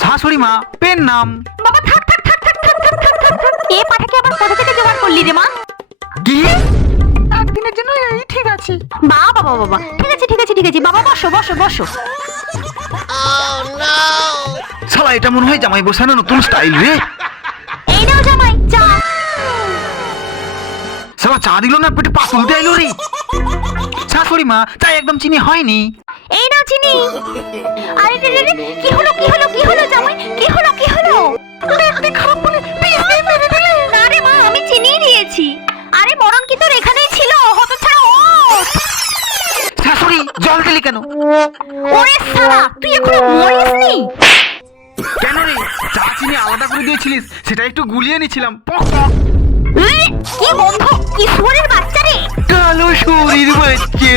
শাশুড়ি মা পেন নাম। বাবা থাক থাক থাক থাক থাক থাক থাক থাক থাক। এ পাঠাকে আবার কোথা থেকে জোগাড় করলি রে মা? কি? একদিনের জন্য এই ঠিক আছে। বাবা বাবা বাবা, ঠিক আছে ঠিক আছে ঠিক আছে বাবা, বসো বসো বসো। শালা এটা মনে হয় জামাই বসানো নতুন স্টাইল রে। এই নাও জামাই চা। শালা চা দিল না, পেটে পা তুলতে আইলো রে। শাশুড়ি মা চাই একদম চিনি হয়নি। এই নাও চিনি। আরে রে রে রে, কি হলো কি হলো কি হলো জামাই, কি হলো কি হলো? দেখতে খারাপ বলে পিস দিয়ে মেরে দিলে। না রে মা, আমি চিনি দিয়েছি। আরে মরণ কি তোর এখানেই ছিল? হতছাড়া ও। শাশুড়ি জল দিলি কেন? ওরে শালা, তুই এখনো মরিসনি? কেন রে? চা চিনি আলাদা করে দিয়েছিলিস, সেটা একটু গুলিয়ে নিছিলাম। কি বন্ধু, কি শুয়োরের বাচ্চা রে। কালো শরীর বাচ্চা।